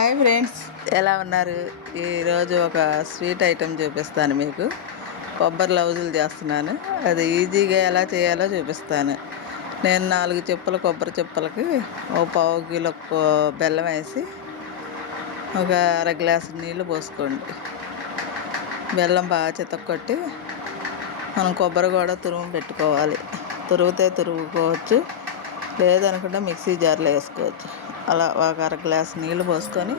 Hi friends, ఎలా ఉన్నారు? ఈరోజు ఒక స్వీట్ ఐటెం చూపిస్తాను మీకు. కొబ్బరి లౌజులు చేస్తున్నాను. అది ఈజీగా ఎలా చేయాలో చూపిస్తాను. నేను 4 చెప్పుల కొబ్బరి చెప్పులకి ఓ పావు కిలో బెల్లం వేసి ఒక అర గ్లాసు నీళ్ళు పోసుకోండి. బెల్లం బాగా చితక్కొట్టి మనం కొబ్బరి కూడా తురుము పెట్టుకోవాలి. తురిగితే తురుముకోవచ్చు, లేదనుకుంటే మిక్సీ జార్లో వేసుకోవచ్చు. అలా ఒక అర గ్లాసు నీళ్ళు పోసుకొని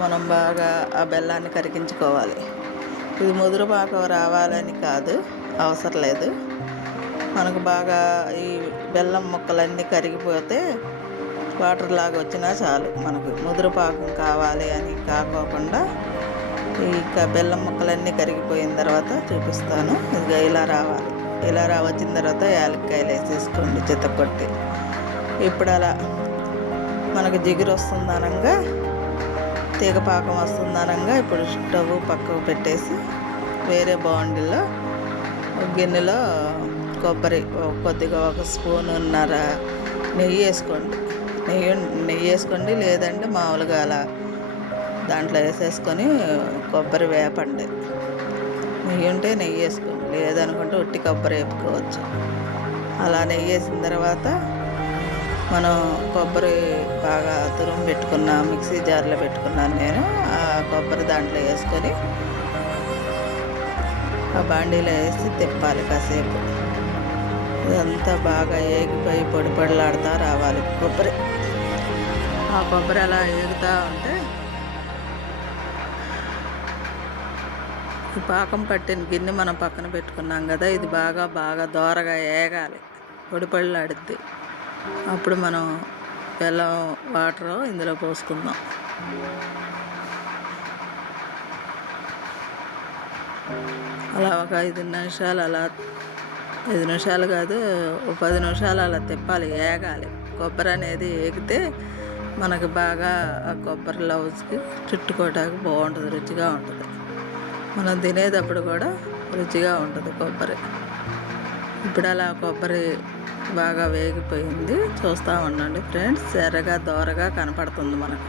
మనం బాగా ఆ బెల్లాన్ని కరిగించుకోవాలి. ఇది ముదురు పాకం రావాలని కాదు, అవసరం లేదు. మనకు బాగా ఈ బెల్లం ముక్కలన్నీ కరిగిపోతే వాటర్ లాగా వచ్చినా చాలు. మనకు ముదురు పాకం కావాలి అని కాకోకుండా ఇక బెల్లం ముక్కలన్నీ కరిగిపోయిన తర్వాత చూపిస్తాను. ఇదిగా ఇలా రావాలి. ఇలా వచ్చిన తర్వాత యాలక్కాయలు వేసేసుకోండి చితక్కొట్టి. ఇప్పుడు అలా మనకు జిగురు వస్తుందనంగా, తీగ పాకం వస్తుందనంగా ఇప్పుడు స్టవ్ పక్కకు పెట్టేసి వేరే బాండిలో గిన్నెలో కొబ్బరి కొద్దిగా ఒక స్పూనున్నర నెయ్యి వేసుకోండి. నెయ్యి వేసుకోండి, లేదంటే మామూలుగా అలా దాంట్లో వేసేసుకొని కొబ్బరి వేపండి. నెయ్యి ఉంటే నెయ్యి వేసుకోండి, లేదనుకుంటే ఉట్టి కొబ్బరి వేపుకోవచ్చు. అలా నెయ్యి వేసిన తర్వాత మనం కొబ్బరి బాగా తురుము పెట్టుకున్న మిక్సీ జార్లో పెట్టుకున్నాను నేను. ఆ కొబ్బరి దాంట్లో వేసుకొని ఆ బాండీలో వేసి తిప్పాలి కాసేపు. ఇదంతా బాగా ఏగిపోయి పొడి పొడిలాడుతూ రావాలి కొబ్బరి. ఆ కొబ్బరి అలా ఏగుతూ ఉంటే ఈ పాకం పట్టిన గిన్నె మనం పక్కన పెట్టుకున్నాం కదా, ఇది బాగా దోరగా ఏగాలి, పొడి పొడిలాడుద్ది. అప్పుడు మనం బెల్లం వాటర్ ఇందులో పోసుకుందాం. అలా ఒక 5 నిమిషాలు, అలా 5 నిమిషాలు కాదు, ఒక 10 నిమిషాలు అలా తిప్పాలి, ఏగాలి. కొబ్బరి అనేది ఏగితే మనకు బాగా ఆ కొబ్బరి లౌజ్కి చుట్టుకోవటానికి బాగుంటుంది, రుచిగా ఉంటుంది. మనం తినేటప్పుడు కూడా రుచిగా ఉంటుంది కొబ్బరి. ఇప్పుడు అలా కొబ్బరి బాగా వేగిపోయింది. చూస్తూ ఉండండి ఫ్రెండ్స్, ఎర్రగా దోరగా కనపడుతుంది మనకు.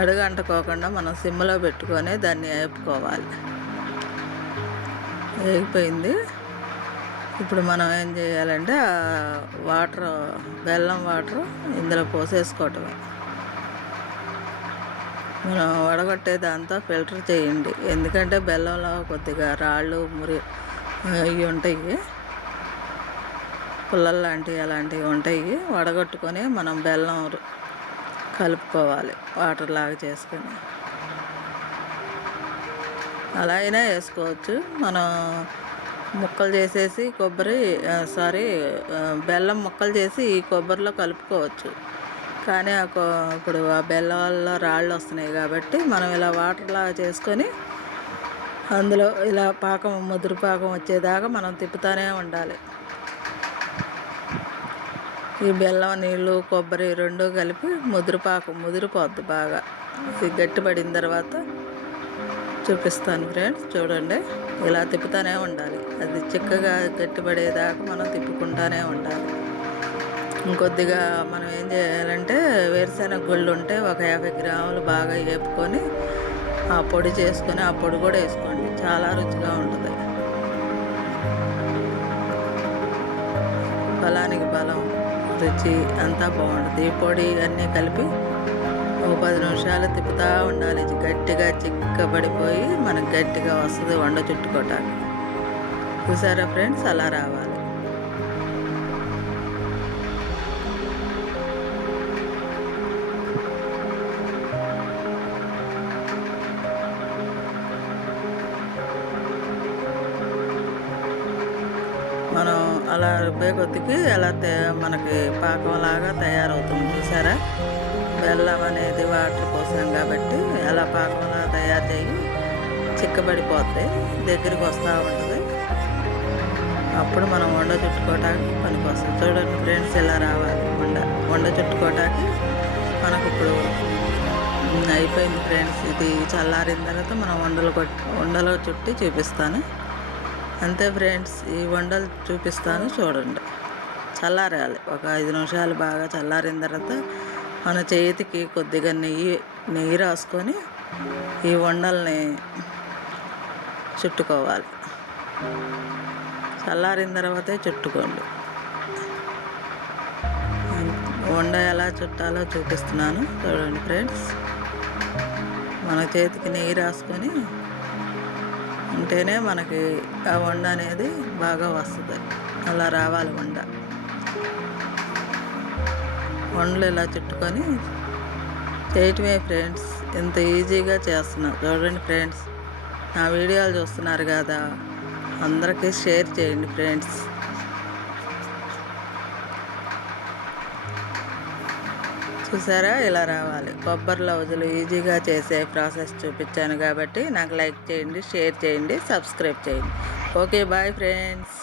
అడుగు అంటుకోకుండా మనం సిమ్లో పెట్టుకొని దాన్ని వేపుకోవాలి. వేగిపోయింది. ఇప్పుడు మనం ఏం చేయాలంటే వాటర్, బెల్లం వాటర్ ఇందులో పోసేసుకోవటమే. మనం వడగొట్టే దాంతో ఫిల్టర్ చేయండి, ఎందుకంటే బెల్లంలో కొద్దిగా రాళ్ళు మురి ఇవి ఉంటాయి, పుల్లలు లాంటివి అలాంటివి ఉంటాయి. వడగొట్టుకొని మనం బెల్లం కలుపుకోవాలి, వాటర్ లాగా చేసుకొని. అలా అయినా వేసుకోవచ్చు. మనం ముక్కలు చేసేసి బెల్లం ముక్కలు చేసి ఈ కొబ్బరిలో కలుపుకోవచ్చు. కానీ ఇప్పుడు ఆ బెల్లం వల్ల రాళ్ళు వస్తున్నాయి కాబట్టి మనం ఇలా వాటర్ లాగా చేసుకొని అందులో ఇలా ముదురు పాకం వచ్చేదాకా మనం తిప్పుతూనే ఉండాలి. ఈ బెల్లం, నీళ్ళు, కొబ్బరి రెండు కలిపి ముదిరిపోద్ది బాగా. ఇది గట్టిపడిన తర్వాత చూపిస్తాను ఫ్రెండ్స్, చూడండి. ఇలా తిప్పుతూనే ఉండాలి. అది చిక్కగా గట్టిపడేదాకా మనం తిప్పుకుంటూనే ఉండాలి. ఇంకొద్దిగా మనం ఏం చేయాలంటే వేరుశెనగ గుళ్ళు ఉంటే ఒక 50 గ్రాములు బాగా వేపుకొని ఆ పొడి చేసుకొని ఆ పొడి కూడా వేసుకోండి, చాలా రుచిగా ఉంటుంది. బలానికి బలం, రుచి అంతా బాగుంటుంది. ఈ పొడి అన్నీ కలిపి ఒక 10 నిమిషాలు తిప్పుతూ ఉండాలి. గట్టిగా చిక్కబడిపోయి మనకు గట్టిగా వస్తుంది వండ చుట్టుకోవటానికి. చూసారా ఫ్రెండ్స్, అలా రావాలి. మనం అలా రుబ్బే కొద్దికి అలా మనకి పాకంలాగా తయారవుతుంది. చూసారా, బెల్లం అనేది వాటర్ పోసాం కాబట్టి అలా పాకంలా తయారు చేయి చిక్కబడిపోద్ది, దగ్గరికి వస్తూ ఉంటుంది. అప్పుడు మనం వండ చుట్టుకోవటానికి పనికి వస్తుంది. చూడండి ఫ్రెండ్స్, ఇలా రావాలి వండ చుట్టుకోవటానికి. మనకు ఇప్పుడు అయిపోయింది ఫ్రెండ్స్. ఇది చల్లారిన తర్వాత మనం వండలో చుట్టి చూపిస్తాను. అంతే ఫ్రెండ్స్, ఈ వండలు చూపిస్తాను చూడండి. చల్లారాలి, ఒక 5 నిమిషాలు బాగా చల్లారిన తర్వాత మన చేతికి కొద్దిగా నెయ్యి రాసుకొని ఈ ఉండల్ని చుట్టుకోవాలి. చల్లారిన తర్వాతే చుట్టుకోండి. ఉండ ఎలా చుట్టాలో చూపిస్తున్నాను చూడండి ఫ్రెండ్స్. మన చేతికి నెయ్యి రాసుకొని ఉంటేనే మనకి ఆ వండ అనేది బాగా వస్తుంది. అలా రావాలి వండ. వండలు ఇలా చుట్టుకొని చేయటమే ఫ్రెండ్స్. ఎంత ఈజీగా చేస్తున్నా చూడండి ఫ్రెండ్స్. నా వీడియోలు చూస్తున్నారు కదా, అందరికీ షేర్ చేయండి ఫ్రెండ్స్. చూసారా, ఇలా రావాలి. కొబ్బరి లౌజులు ఈజీగా చేసే ప్రాసెస్ చూపించాను కాబట్టి నాకు లైక్ చేయండి, షేర్ చేయండి, సబ్స్క్రైబ్ చేయండి. Okay, bye friends.